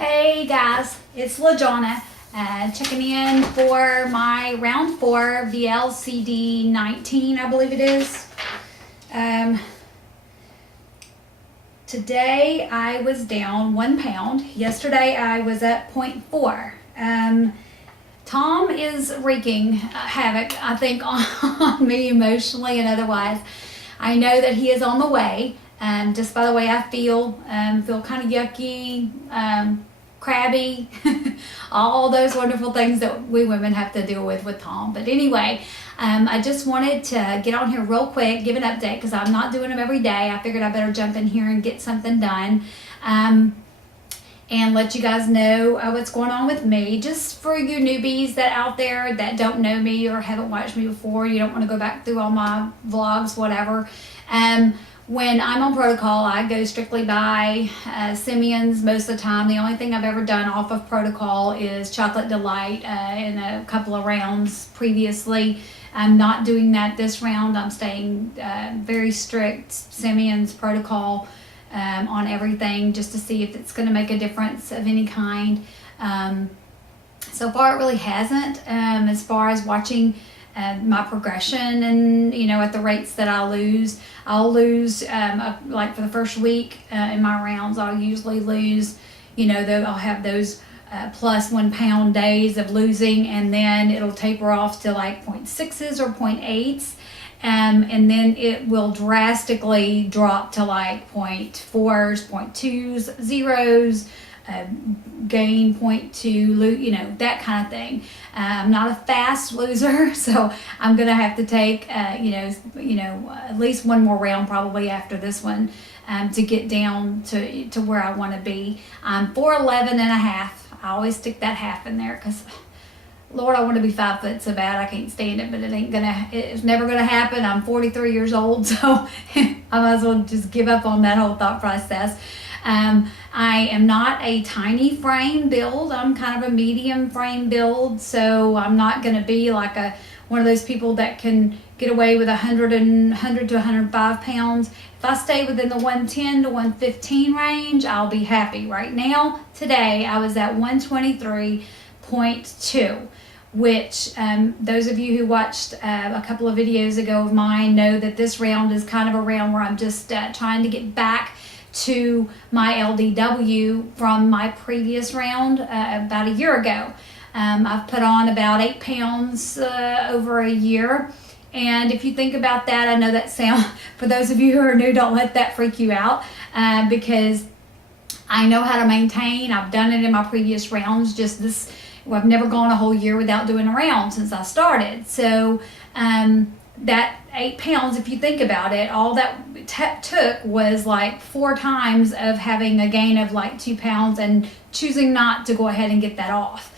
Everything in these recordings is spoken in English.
Hey guys, it's LaJonna checking in for my round 4 VLCD 19, I believe it is. Today I was down 1 pound. Yesterday I was at 0.4. Tom is wreaking havoc, I think, on me emotionally and otherwise. I know that he is on the way. Just by the way I feel kind of yucky, crabby, all those wonderful things that we women have to deal with Tom. But anyway, I just wanted to get on here real quick, give an update, because I'm not doing them every day. I figured I better jump in here and get something done, and let you guys know what's going on with me. Just for you newbies that out there that don't know me or haven't watched me before, you don't want to go back through all my vlogs, whatever. When I'm on protocol, I go strictly by Simeon's most of the time. The only thing I've ever done off of protocol is Chocolate Delight in a couple of rounds previously. I'm not doing that this round. I'm staying very strict Simeon's protocol on everything, just to see if it's going to make a difference of any kind. So far it really hasn't, as far as watching my progression, and at the rates that I'll lose like for the first week in my rounds, I'll usually lose, I'll have those plus 1 pound days of losing, and then it'll taper off to like 0.6s or 0.8s, and then it will drastically drop to like 0.4s, 0.2s, zeros, gain 0.2, that kind of thing. I'm not a fast loser, so I'm gonna have to take at least one more round probably after this one to get down to where I want to be. I'm 4'11 and a half. I always stick that half in there because Lord, I want to be 5 foot so bad. I can't stand it, but it's never gonna happen. I'm 43 years old, so I might as well just give up on that whole thought process. I am not a tiny frame build. I'm kind of a medium frame build, so I'm not going to be like one of those people that can get away with 100 to 105 pounds. If I stay within the 110 to 115 range, I'll be happy. Right now, today, I was at 123.2. which those of you who watched a couple of videos ago of mine know that this round is kind of a round where I'm just trying to get back to my LDW from my previous round about a year ago. I've put on about 8 pounds over a year, and if you think about that, I know that sound, for those of you who are new, don't let that freak you out, because I know how to maintain. I've done it in my previous rounds. I've never gone a whole year without doing a round since I started. So that 8 pounds, if you think about it, all that took was like 4 times of having a gain of like 2 pounds and choosing not to go ahead and get that off.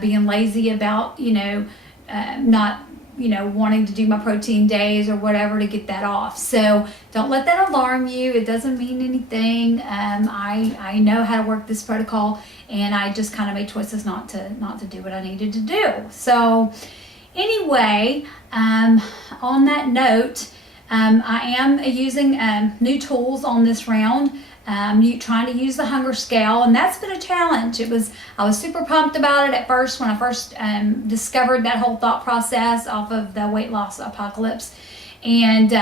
Being lazy about, not, wanting to do my protein days or whatever to get that off. So don't let that alarm you. It doesn't mean anything. I know how to work this protocol, and I just kind of made choices not to do what I needed to do. So anyway, on that note, I am using new tools on this round. Trying to use the hunger scale, and that's been a challenge. I was super pumped about it at first when I first discovered that whole thought process off of the weight loss apocalypse, and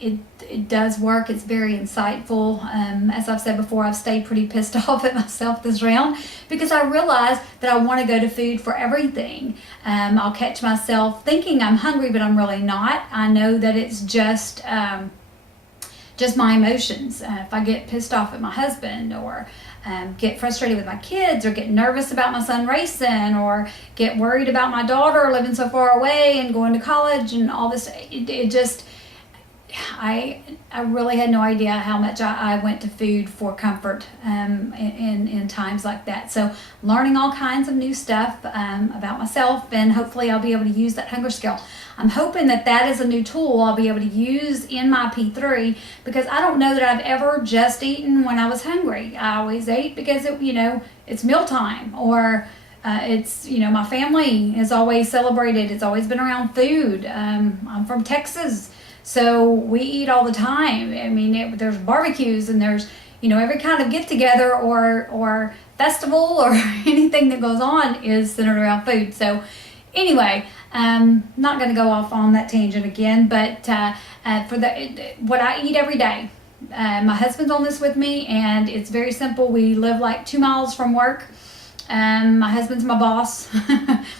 it does work. It's very insightful. As I've said before, I've stayed pretty pissed off at myself this round because I realized that I want to go to food for everything. I'll catch myself thinking I'm hungry, but I'm really not. I know that it's just my emotions. If I get pissed off at my husband, or get frustrated with my kids, or get nervous about my son racing, or get worried about my daughter living so far away and going to college and all this, I really had no idea how much I went to food for comfort in times like that. So learning all kinds of new stuff about myself, and hopefully I'll be able to use that hunger scale. I'm hoping that is a new tool I'll be able to use in my P3, because I don't know that I've ever just eaten when I was hungry. I always ate because it's mealtime, or it's, my family has always celebrated. It's always been around food. I'm from Texas, so we eat all the time. I mean, there's barbecues, and there's, every kind of get together or festival or anything that goes on is centered around food. So anyway, not going to go off on that tangent again, but for what I eat every day, my husband's on this with me, and it's very simple. We live like 2 miles from work. My husband's my boss,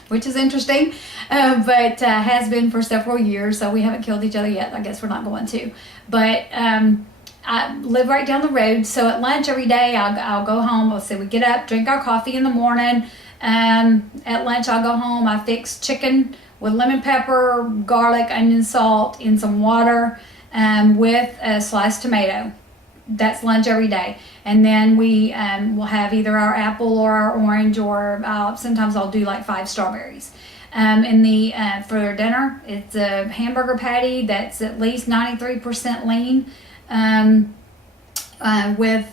which is interesting, but has been for several years, so we haven't killed each other yet. I guess we're not going to. But I live right down the road, so at lunch every day I'll go home. Let's say we get up, drink our coffee in the morning. At lunch I'll go home. I fix chicken with lemon pepper, garlic, onion, salt in some water with a sliced tomato. That's lunch every day. And then we will have either our apple or our orange, or sometimes I'll do like 5 strawberries. For dinner, it's a hamburger patty that's at least 93% lean, with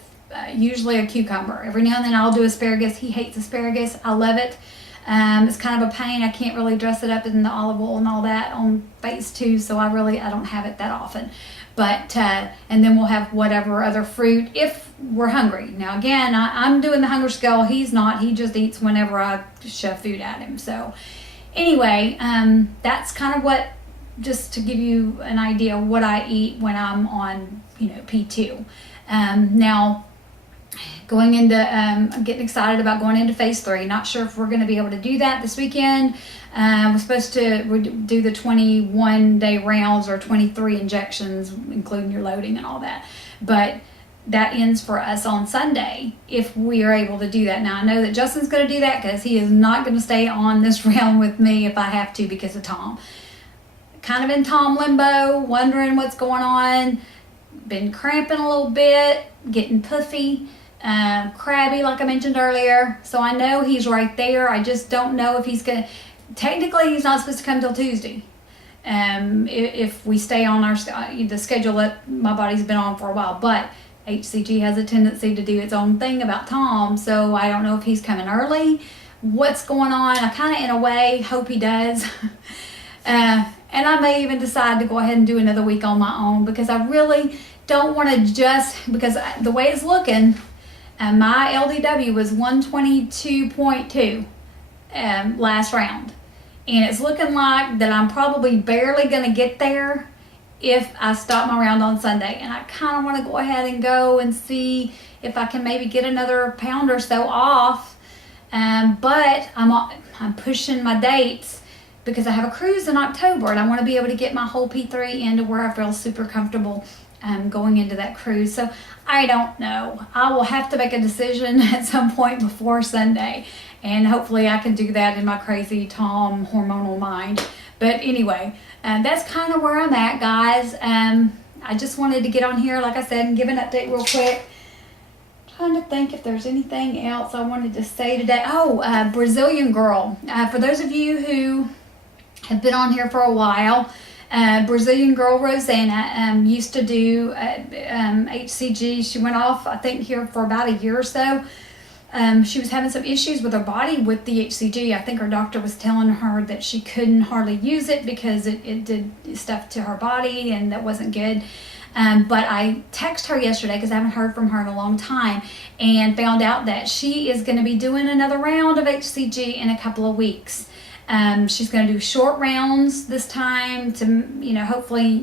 usually a cucumber. Every now and then I'll do asparagus. He hates asparagus. I love it. It's kind of a pain. I can't really dress it up in the olive oil and all that on phase 2, so I don't have it that often. But and then we'll have whatever other fruit if we're hungry. Now again, I'm doing the hunger scale. He's not. He just eats whenever I shove food at him. So anyway, that's kind of what, just to give you an idea of what I eat when I'm on P2. Now going into I'm getting excited about going into phase 3. Not sure if we're going to be able to do that this weekend. We're supposed to do the 21-day rounds or 23 injections, including your loading and all that. But that ends for us on Sunday if we are able to do that. Now I know that Justin's going to do that because he is not going to stay on this round with me if I have to because of Tom. Kind of in Tom limbo, wondering what's going on. Been cramping a little bit, getting puffy. Crabby, like I mentioned earlier. So I know he's right there. I just don't know if he's gonna. Technically, he's not supposed to come till Tuesday. If we stay on the schedule that my body's been on for a while, but HCG has a tendency to do its own thing about Tom. So I don't know if he's coming early. What's going on? I kind of, in a way, hope he does. And I may even decide to go ahead and do another week on my own because I really don't want to because the way it's looking. My LDW was 122.2 last round. And it's looking like that I'm probably barely going to get there if I stop my round on Sunday. And I kind of want to go ahead and go and see if I can maybe get another pound or so off. But I'm pushing my dates because I have a cruise in October. And I want to be able to get my whole P3 into where I feel super comfortable going into that cruise. So I don't know. I will have to make a decision at some point before Sunday, and hopefully I can do that in my crazy Tom hormonal mind. But anyway, that's kind of where I'm at, guys. I just wanted to get on here, like I said, and give an update real quick. Trying to think if there's anything else I wanted to say today. Brazilian Girl. For those of you who have been on here for a while, Brazilian Girl Rosanna used to do HCG. She went off, I think, here for about a year or so. She was having some issues with her body with the HCG. I think her doctor was telling her that she couldn't hardly use it because it did stuff to her body and that wasn't good. But I texted her yesterday because I haven't heard from her in a long time and found out that she is going to be doing another round of HCG in a couple of weeks. She's going to do short rounds this time to, hopefully,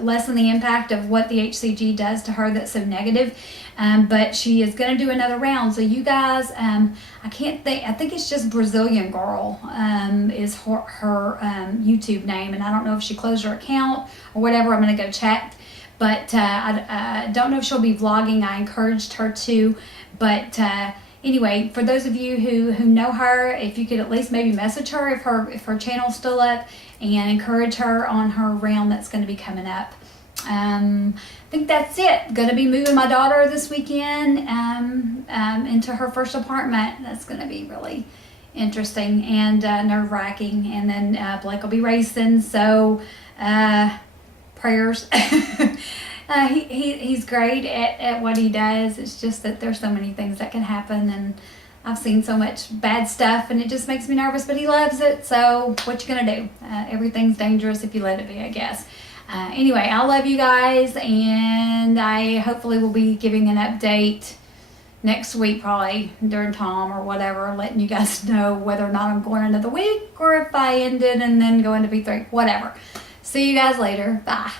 lessen the impact of what the HCG does to her that's so negative. But she is going to do another round. So you guys, I think it's just Brazilian Girl is her YouTube name. And I don't know if she closed her account or whatever. I'm going to go check. But I don't know if she'll be vlogging. I encouraged her to. But anyway, for those of you who know her, if you could at least maybe message her if her channel's still up, and encourage her on her round that's going to be coming up. I think that's it. Going to be moving my daughter this weekend into her first apartment. That's going to be really interesting and nerve-wracking. And then Blake will be racing, so prayers. He's great at what he does. It's just that there's so many things that can happen, and I've seen so much bad stuff, and it just makes me nervous, but he loves it. So what you gonna do? Everything's dangerous if you let it be, I guess. Anyway, I love you guys, and I hopefully will be giving an update next week, probably during Tom or whatever, letting you guys know whether or not I'm going another week or if I ended and then go into V3, whatever. See you guys later. Bye.